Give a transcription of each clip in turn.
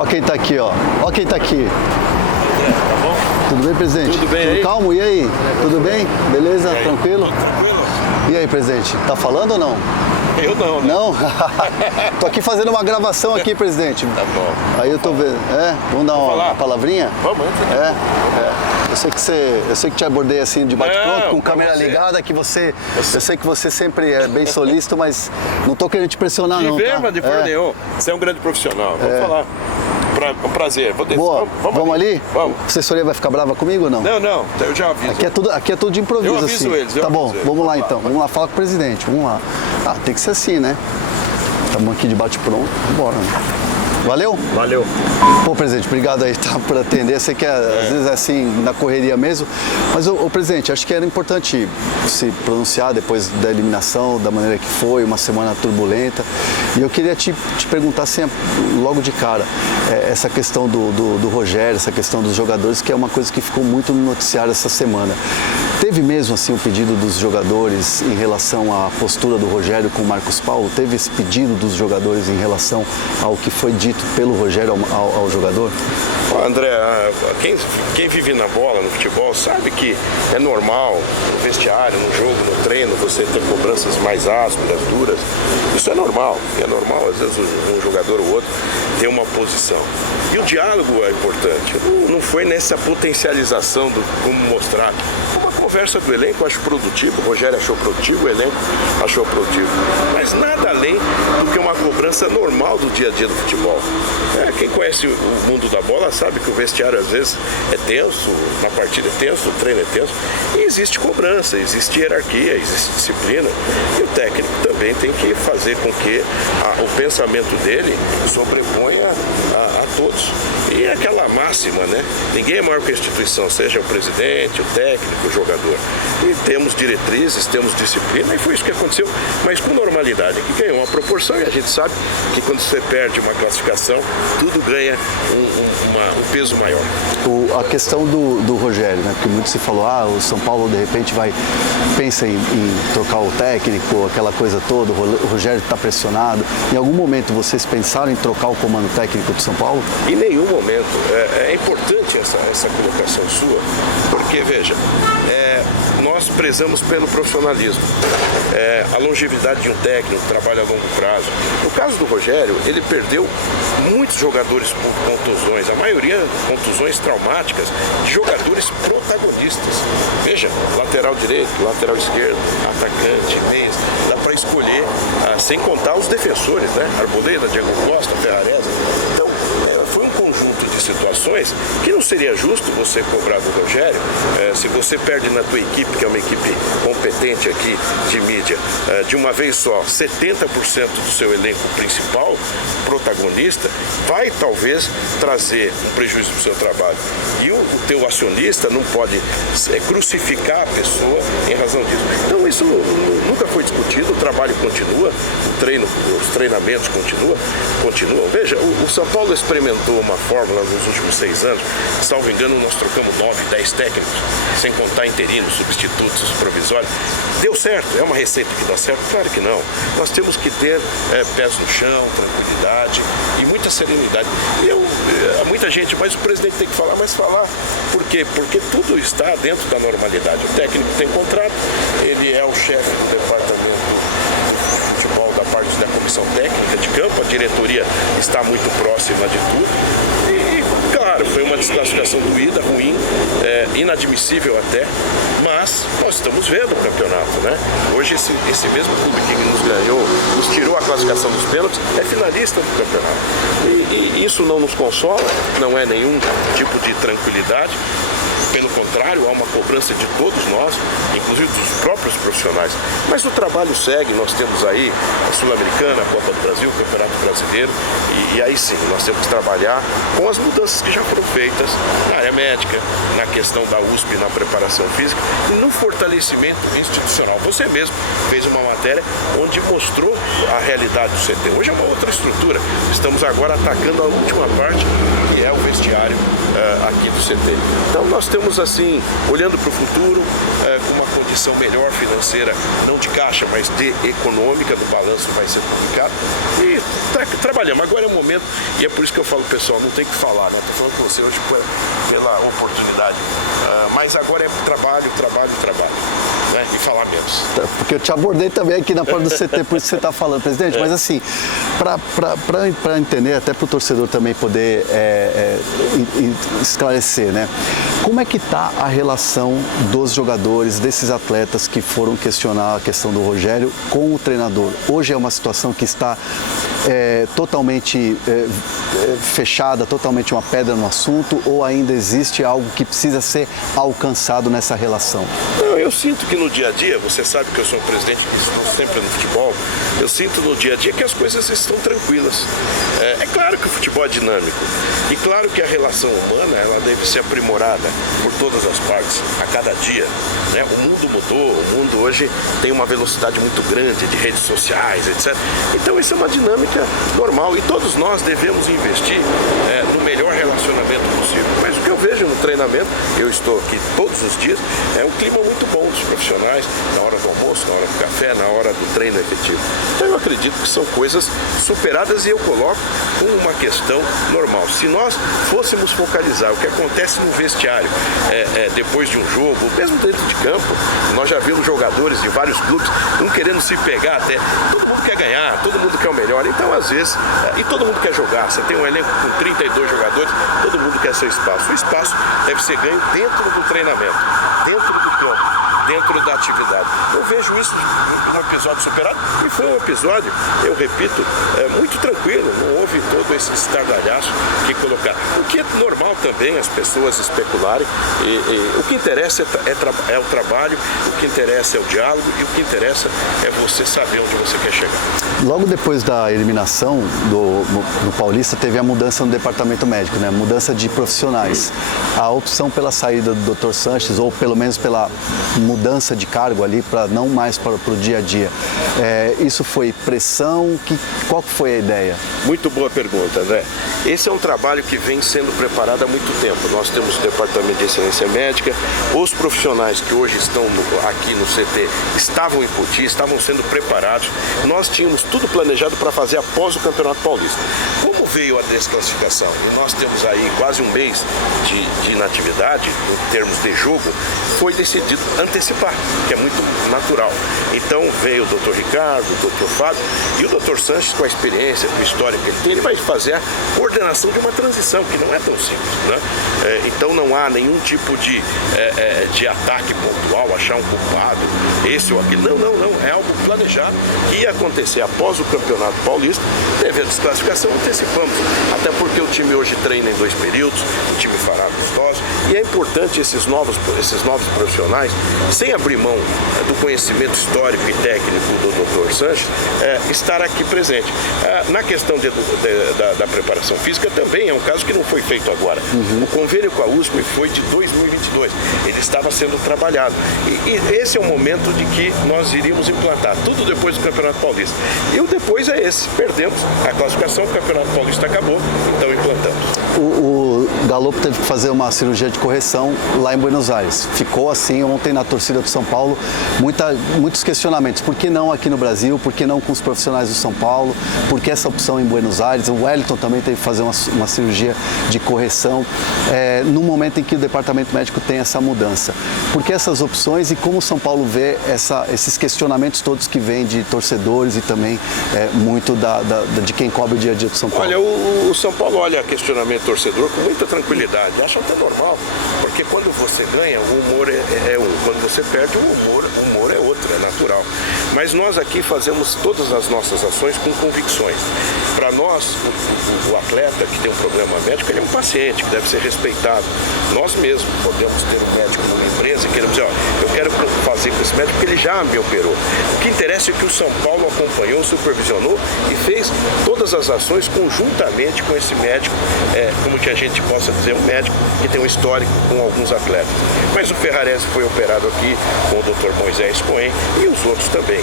Ó quem tá aqui, ó. Ó quem tá aqui. Tá bom? Tudo bem, presidente? Tudo bem Tudo aí? calmo? E aí? Tudo bem? Beleza? E aí? Tranquilo? Tranquilo? E aí, presidente? Tá falando ou não? Eu não, né? Não? Tô aqui fazendo uma gravação aqui, presidente. Tá bom. Aí eu tô vendo. Vamos dar uma falar? palavrinha? Vamos, entra. Eu sei que te abordei assim de bate-pronto, Não, com câmera você. ligada, que você. Eu sei que você sempre é bem solícito, mas não tô querendo te pressionar, não. De Tá? verma, de forma nenhuma. Você é um grande profissional. Vamos falar. É um prazer. Boa. Vamos ali? Vamos. A assessoria vai ficar brava comigo ou não? Não, eu já aviso. Aqui é tudo de improviso, Eu aviso assim. eles, eu Tá bom, aviso eles. vamos lá Vamos lá, então. Vamos lá falar com o presidente. Vamos lá. Ah, tem que ser assim, né? Estamos aqui de bate-pronto. Bora. Valeu? Valeu. Pô, presidente, obrigado aí por atender. Sei que às vezes é assim, na correria mesmo. Mas, ô, presidente, acho que era importante se pronunciar depois da eliminação, da maneira que foi, uma semana turbulenta. E eu queria te perguntar, assim, logo de cara, essa questão do Rogério, essa questão dos jogadores, que é uma coisa que ficou muito no noticiário essa semana. Teve mesmo, assim, o pedido dos jogadores em relação à postura do Rogério com o Marcos Paulo? Teve esse pedido dos jogadores em relação ao que foi dito pelo Rogério ao jogador? André, quem vive na bola, no futebol, sabe que é normal no vestiário, no jogo, no treino, você ter cobranças mais ásperas, duras. Isso é normal. Às vezes um jogador ou outro tem uma posição. E o diálogo é importante. Não foi nessa potencialização do como mostrar. Uma conversa do elenco, eu acho produtivo. O Rogério achou produtivo, o elenco achou produtivo. Mas nada além do que uma cobrança normal do dia a dia do futebol. Quem conhece o mundo da bola sabe que o vestiário às vezes é tenso, na partida é tenso, o treino é tenso. E existe cobrança, existe hierarquia, existe disciplina. E o técnico também tem que fazer com que o pensamento dele sobreponha a todos. E aquela máxima, né? Ninguém é maior que a instituição, seja o presidente, o técnico, o jogador. E temos diretrizes, temos disciplina, e foi isso que aconteceu, mas com normalidade, que ganhou uma proporção, e a gente sabe que quando você perde uma classificação, tudo ganha um peso maior. A questão do Rogério, né? Porque muito se falou, o São Paulo de repente pensa em trocar o técnico, aquela coisa toda, o Rogério está pressionado. Em algum momento vocês pensaram em trocar o comando técnico do São Paulo? Em nenhum momento. É importante essa colocação sua, porque, veja, nós prezamos pelo profissionalismo, a longevidade de um técnico, trabalho a longo prazo. No caso do Rogério, ele perdeu muitos jogadores por contusões, a maioria contusões traumáticas, de jogadores protagonistas. Veja, lateral direito, lateral esquerdo, atacante, meias, dá para escolher, sem contar os defensores, né? Arboleda, Diego Costa, Ferrarese. Então, foi um conjunto de situações que não seria justo você cobrar do Rogério se você perde na tua equipe, que é uma equipe competente aqui de mídia, de uma vez só, 70% do seu elenco principal, protagonista, vai talvez trazer um prejuízo para o seu trabalho. E o teu acionista não pode crucificar a pessoa em razão disso. Então isso nunca foi discutido, o trabalho continua, os treinamentos continuam. Veja, o São Paulo experimentou uma fórmula nos últimos 6 anos, salvo engano nós trocamos 9, 10 técnicos, sem contar interinos, substitutos, provisórios. Deu certo? É uma receita que dá certo? Claro que não. Nós temos que ter pés no chão, tranquilidade e muita serenidade. E muita gente, mas o presidente tem que falar, mas falar por quê? Porque tudo está dentro da normalidade. O técnico tem contrato, ele é o chefe do departamento de futebol da parte da comissão técnica de campo, a diretoria está muito próxima de tudo. Claro, foi uma desclassificação doída, ruim, inadmissível até, mas nós estamos vendo o campeonato, né? Hoje esse mesmo clube que nos ganhou, nos tirou a classificação dos pênaltis, é finalista do campeonato. E isso não nos consola, não é nenhum tipo de tranquilidade. Pelo contrário, há uma cobrança de todos nós, inclusive dos próprios profissionais. Mas o trabalho segue, nós temos aí a Sul-Americana, a Copa do Brasil, o Campeonato Brasileiro, e aí sim, nós temos que trabalhar com as mudanças que já foram feitas na área médica, na questão da USP, na preparação física e no fortalecimento institucional. Você mesmo fez uma matéria onde mostrou a realidade do CT. Hoje é uma outra estrutura. Estamos agora atacando a última parte, que é o vestiário aqui do do CT. Então nós temos assim, olhando para o futuro, com uma condição melhor financeira, não de caixa, mas de econômica, do balanço vai ser publicado, e trabalhamos. Agora é o momento, e é por isso que eu falo, pessoal, não tem que falar, né? Estou falando com você hoje pela oportunidade, mas agora é trabalho, né? E falar menos. Porque eu te abordei também aqui na porta do CT, por isso que você está falando, presidente, mas assim, para entender, até para o torcedor também poder esclarecer, né? Como é que está a relação dos jogadores, desses atletas que foram questionar a questão do Rogério com o treinador? Hoje é uma situação que está totalmente fechada, totalmente uma pedra no assunto, ou ainda existe algo que precisa ser alcançado nessa relação? Não, eu sinto que no dia a dia, você sabe que eu sou um presidente que estou sempre no futebol, eu sinto no dia a dia que as coisas estão tranquilas. É claro que o futebol é dinâmico, e claro que a relação humana ela deve ser aprimorada por todas as partes, a cada dia, né? O mundo mudou, o mundo hoje tem uma velocidade muito grande de redes sociais, etc. Então isso é uma dinâmica normal, e todos nós devemos investir no melhor relacionamento possível. Mas o que eu vejo no treinamento, eu estou aqui todos os dias, é um clima muito bom dos profissionais, na hora do almoço, na hora do café, na hora do treino efetivo. Então eu acredito que são coisas superadas, e eu coloco como uma questão normal. Se nós fôssemos focalizar o que acontece no vestiário depois de um jogo, mesmo dentro de campo, nós já vimos jogadores de vários clubes, um querendo se pegar até, todo mundo quer ganhar, todo mundo quer o melhor, então às vezes, e todo mundo quer jogar, você tem um elenco com 32 jogadores, todo mundo quer seu espaço. O espaço deve ser ganho dentro do treinamento, dentro do campo, dentro da atividade. Eu vejo isso num episódio superado, e foi um episódio, eu repito, muito tranquilo, não houve todo esse estardalhaço que colocar. O que é normal também as pessoas especularem, o que interessa é o trabalho, o que interessa é o diálogo, e o que interessa é você saber onde você quer chegar. Logo depois da eliminação do Paulista, teve a mudança no departamento médico, né? Mudança de profissionais. A opção pela saída do Dr. Sanches, ou pelo menos pela mudança de cargo ali, para não mais para o dia a dia. Isso foi pressão? Qual foi a ideia? Muito boa pergunta, André. Esse é um trabalho que vem sendo preparado há muito tempo. Nós temos o Departamento de Excelência Médica, os profissionais que hoje estão aqui no CT estavam em Poti, estavam sendo preparados. Nós tínhamos tudo planejado para fazer após o Campeonato Paulista. Como veio a desclassificação e nós temos aí quase um mês de inatividade, em termos de jogo, foi decidido antecipar, que é muito natural. Então veio o Dr. Ricardo, o Dr. Fábio e o Dr. Sanches, com a experiência, com a história que ele tem, ele vai fazer a coordenação de uma transição, que não é tão simples, né? Então não há nenhum tipo de ataque pontual, achar um culpado, esse ou aquele. Não. É algo planejado que ia acontecer após o Campeonato Paulista. Teve a desclassificação, antecipamos. Até porque o time hoje treina em 2 períodos, o time fará amistosos, e é importante esses novos profissionais, sem abrir mão do conhecimento histórico e técnico do Dr. Sanches, estar aqui presente. Na questão da preparação física também é um caso que não foi feito agora. O convênio com a USP foi de 2022. Ele estava sendo trabalhado. E esse é o momento de que nós iríamos implantar, tudo depois do Campeonato Paulista. E o depois é esse. Perdemos a classificação, o Campeonato Paulista acabou, então implantamos. O Galo teve que fazer uma cirurgia de correção lá em Buenos Aires. Ficou assim ontem na torcida do São Paulo, muitos questionamentos. Por que não aqui no Brasil? Por que não com os profissionais do São Paulo? Por que essa opção em Buenos Aires? O Wellington também teve que fazer uma cirurgia de correção no momento em que o departamento médico tem essa mudança. Por que essas opções, e como o São Paulo vê esses questionamentos todos que vêm de torcedores e também muito de quem cobre o dia a dia do São Paulo? Olha, o São Paulo olha questionamento torcedor com muita tranquilidade, acha até normal, porque quando você ganha, o humor é um, quando você perde, o humor é outro, é natural. Mas nós aqui fazemos todas as nossas ações com convicções. Para nós, o atleta que tem um problema médico, ele é um paciente que deve ser respeitado. Nós mesmos podemos ter um médico numa empresa e queremos dizer, eu quero fazer com esse médico porque ele já me operou. O que interessa é que o São Paulo acompanhou, supervisionou e fez todas as ações conjuntamente com esse médico, como que a gente possa dizer, um médico que tem um histórico com alguns atletas. Mas o Ferrarese foi operado aqui com o Dr. Moisés Cohen e os outros também.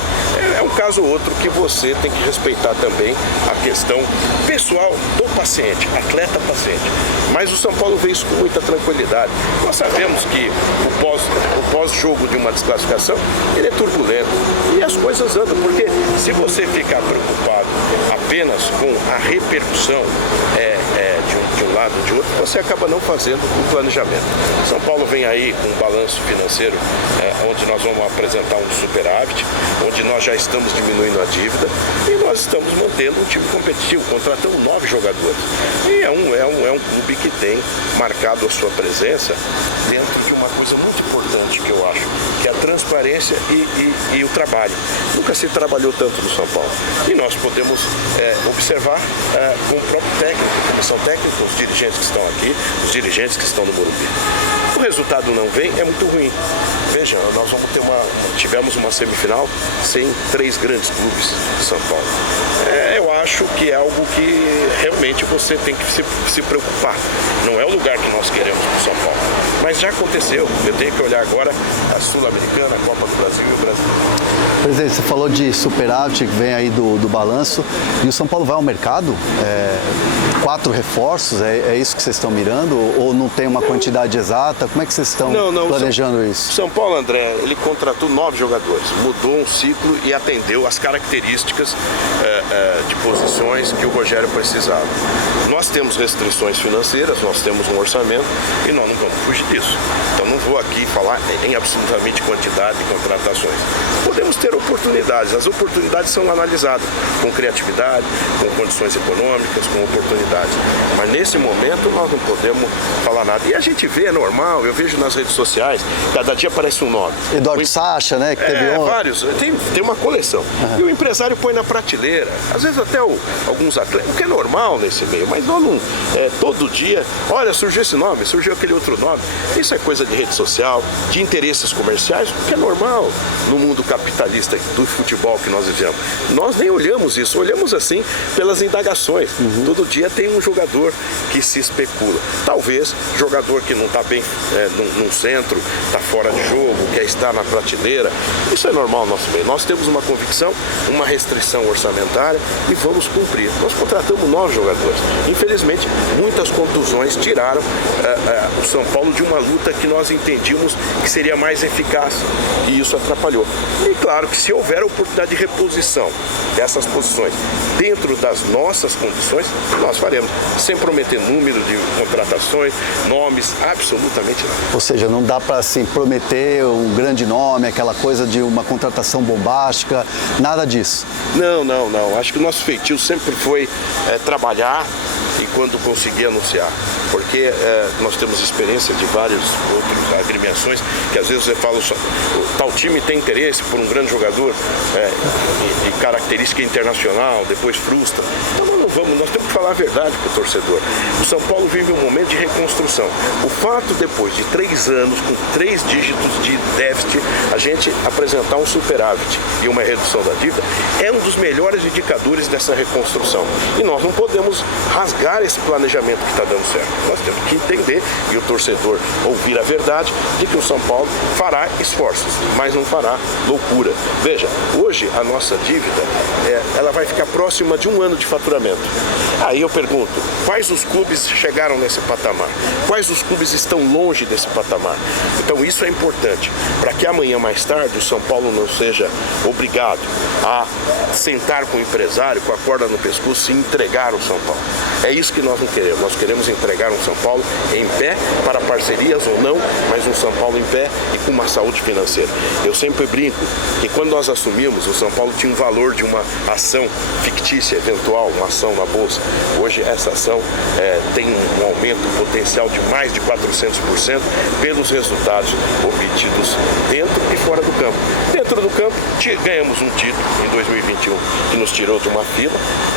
É um caso ou outro que você tem que respeitar também a questão pessoal do paciente, atleta-paciente. Mas o São Paulo vê isso com muita tranquilidade. Nós sabemos que o pós-jogo de uma desclassificação, ele é turbulento. E as coisas andam, porque se você ficar preocupado apenas com a repercussão de um lado ou de outro, você acaba não fazendo o planejamento. São Paulo vem aí com um balanço financeiro onde nós vamos apresentar um superávit, onde nós já estamos diminuindo a dívida e nós estamos mantendo um time competitivo, contratando 9 jogadores. E é um clube que tem marcado a sua presença dentro de uma coisa muito importante que eu acho, que é a transparência e o trabalho. Nunca se trabalhou tanto no São Paulo. E nós podemos observar com o próprio técnico, a comissão técnica, os dirigentes que estão aqui, os dirigentes que estão no Morumbi. O resultado não vem, é muito ruim. Veja, nós tivemos uma semifinal sem 3 grandes clubes de São Paulo. Eu acho que é algo que realmente você tem que se preocupar. Não é o lugar que nós queremos para o São Paulo. Mas já aconteceu. Eu tenho que olhar agora a Sul-Americana, a Copa do Brasil e o Brasil. Presidente, você falou de superávit que vem aí do balanço. E o São Paulo vai ao mercado? 4 reforços? É isso que vocês estão mirando? Ou não tem uma quantidade exata? Como é que vocês estão planejando isso? São Paulo, André, ele contratou 9 jogadores, mudou um ciclo e atendeu as características de posições que o Rogério precisava. Nós temos restrições financeiras, nós temos um orçamento e nós não vamos fugir disso. Então não vou aqui falar em absolutamente quantidade de contratações. Podemos ter oportunidades, as oportunidades são analisadas com criatividade, com condições econômicas, com oportunidades. Mas nesse momento nós não podemos falar nada. E a gente vê, é normal, eu vejo nas redes sociais, cada dia aparece um nome. Eduardo Sacha, né? Que teve vários, tem uma coleção. E o empresário põe na prateleira, às vezes até alguns atletas, o que é normal nesse meio, mas nós não, todo dia, olha, surgiu esse nome, surgiu aquele outro nome. Isso é coisa de rede social, de interesses comerciais, o que é normal no mundo capitalista do futebol que nós vivemos. Nós nem olhamos isso, olhamos assim pelas indagações. Todo dia tem um jogador que se especula. Talvez jogador que não está bem num centro, está fora de jogo, quer estar na prateleira. Isso é normal no nosso meio. Nós temos uma convicção, uma restrição orçamentária e vamos cumprir. Nós contratamos 9 jogadores. Infelizmente, muitas contusões tiraram o São Paulo de uma luta que nós entendíamos que seria mais eficaz. E isso atrapalhou. E claro que se houver a oportunidade de reposição dessas posições dentro das nossas condições, nós faremos. Sem prometer número de contratações, nomes, absolutamente nada. Ou seja, não dá para assim, prometer um grande nome, aquela coisa de uma contratação bombástica, nada disso. Não. Acho que o nosso feitio sempre foi trabalhar e quando conseguir anunciar. Porque nós temos experiência de vários outros agremiações que às vezes você fala, tal time tem interesse por um grande jogador de característica internacional, depois frustra. Então nós temos que falar a verdade para o torcedor. O São Paulo vive um momento de reconstrução. O fato, depois de 3 anos, com 3 dígitos de déficit, a gente apresentar um superávit e uma redução da dívida, é um dos melhores indicadores dessa reconstrução. E nós não podemos rasgar esse planejamento que está dando certo. Nós temos que entender e o torcedor ouvir a verdade de que o São Paulo fará esforços, mas não fará loucura. Veja, hoje a nossa dívida, ela vai ficar próxima de 1 ano de faturamento. Aí eu pergunto, quais os clubes chegaram nesse patamar? Quais os clubes estão longe desse patamar? Então isso é importante, para que amanhã mais tarde o São Paulo não seja obrigado a sentar com o empresário, com a corda no pescoço e entregar o São Paulo. É isso que nós não queremos. Nós queremos entregar um São Paulo em pé, para parcerias ou não, mas um São Paulo em pé e com uma saúde financeira. Eu sempre brinco que quando nós assumimos, o São Paulo tinha um valor de uma ação fictícia, eventual, uma ação na Bolsa. Hoje essa ação tem um aumento potencial de mais de 400% pelos resultados obtidos dentro e fora do campo. Dentro do campo, ganhamos um título em 2021 que nos tirou de uma fila.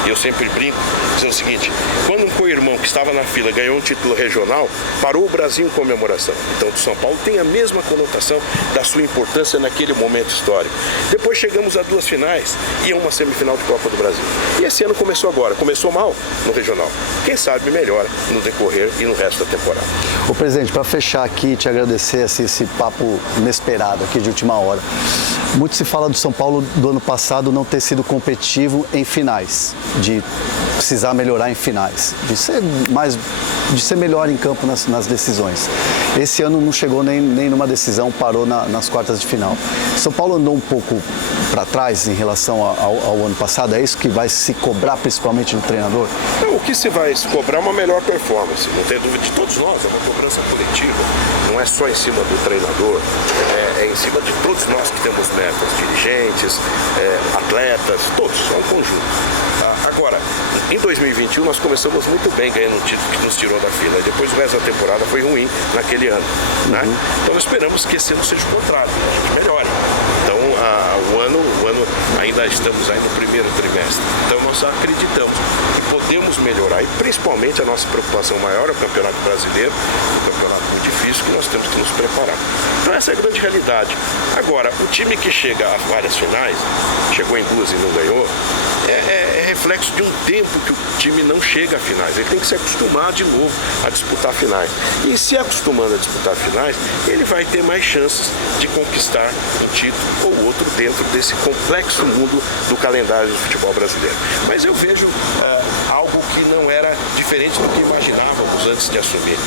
E eu sempre brinco, dizendo o seguinte, quando um co-irmão que estava na fila ganhou um título regional, parou o Brasil em comemoração. Então o São Paulo tem a mesma conotação da sua importância naquele momento histórico. Depois chegamos a 2 finais e a uma semifinal de Copa do Brasil. E esse ano começou agora, começou mal no regional. Quem sabe melhora no decorrer e no resto da temporada. Ô presidente, para fechar aqui, te agradecer esse papo inesperado aqui de última hora. Muito se fala do São Paulo do ano passado não ter sido competitivo em finais, de precisar melhorar em finais. de ser melhor em campo nas decisões. Esse ano não chegou nem numa decisão, parou nas quartas de final. São Paulo andou um pouco para trás em relação ao ano passado, é isso que vai se cobrar principalmente do treinador? Não, o que se vai se cobrar é uma melhor performance, não tem dúvida de todos nós, é uma cobrança coletiva, não é só em cima do treinador, é em cima de todos nós que temos metas, dirigentes, atletas, todos, é um conjunto. Agora, em 2021 nós começamos muito bem, ganhando um título que nos tirou da fila, e depois o resto da temporada foi ruim naquele ano, né? Então nós esperamos que esse ano seja o contrário, que a gente melhore. Então o ano ainda estamos aí no primeiro trimestre, então nós acreditamos que podemos melhorar, e principalmente a nossa preocupação maior é o Campeonato Brasileiro, um campeonato muito difícil que nós temos que nos preparar. Então essa é a grande realidade. Agora, o time que chega a várias finais, chegou em duas e não ganhou, é reflexo de um tempo que o time não chega a finais. Ele tem que se acostumar de novo a disputar finais. E se acostumando a disputar finais, ele vai ter mais chances de conquistar um título ou outro dentro desse complexo mundo do calendário do futebol brasileiro. Mas eu vejo algo que não era diferente do que imaginávamos antes de assumir.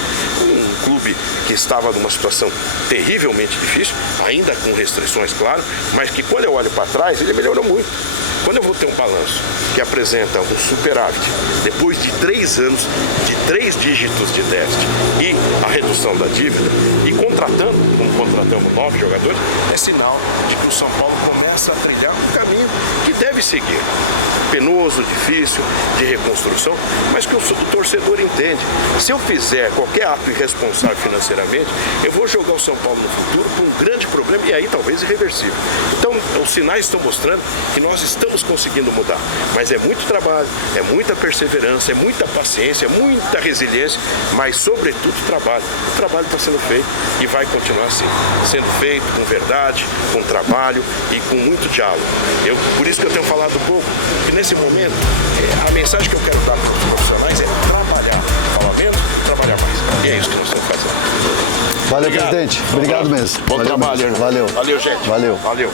Um clube que estava numa situação terrivelmente difícil, ainda com restrições, claro, mas que quando eu olho para trás, ele melhorou muito. Quando eu vou ter um balanço que apresenta um superávit depois de 3 anos de 3 dígitos de déficit e a redução da dívida, e contratando, como contratamos 9 jogadores, é sinal de que o São Paulo começa a trilhar um caminho que deve seguir. Penoso, difícil, de reconstrução, mas que o torcedor entende. Se eu fizer qualquer ato irresponsável financeiramente, eu vou jogar o São Paulo no futuro com um grande problema e aí talvez irreversível. Então, os sinais estão mostrando que nós estamos conseguindo mudar, mas é muito trabalho, é muita perseverança, é muita paciência, é muita resiliência, mas sobretudo trabalho. O trabalho está sendo feito e vai continuar assim, sendo feito com verdade, com trabalho e com muito diálogo. Por isso que eu tenho falado pouco, que nesse momento a mensagem que eu quero dar para os profissionais é trabalhar, falar menos, trabalhar mais. E é isso que nós estamos fazendo. Valeu, presidente. Obrigado mesmo. Bom trabalho, mesmo. Valeu. Valeu, gente. Valeu. Valeu.